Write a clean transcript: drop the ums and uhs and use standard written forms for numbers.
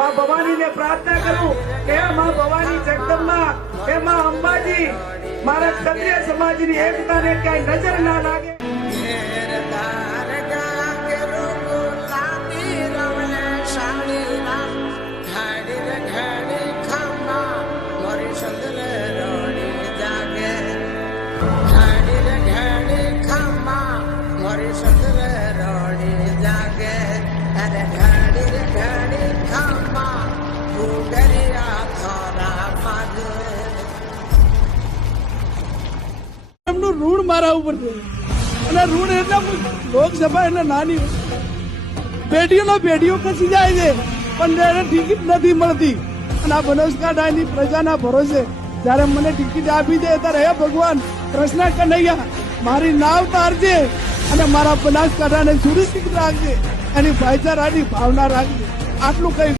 मां भवानी ने प्रार्थना करूं के मां भवानी जगदम्बा हे मां अंबाजी मारा क्षत्रिय समाज की एकता ने क्या नजर ना लागे। ઋણ મારા ઉપર છે અને ઋણ એટલે લોકસભા એટલે નાની પેઢીઓ ખસી જાય છે પણ એને ટિકિટ નથી મળતી અને આ બનાસકાંઠાની પ્રજાના ભરોસે જયારે મને ટિકિટ આપી દે ત્યારે હે ભગવાન કૃષ્ણ કનૈયા મારી નાવ તારજે અને મારા બનાસકાંઠાને સુરક્ષિત રાખજે એની ભાઈચારાની ભાવના રાખજે આટલું કઈ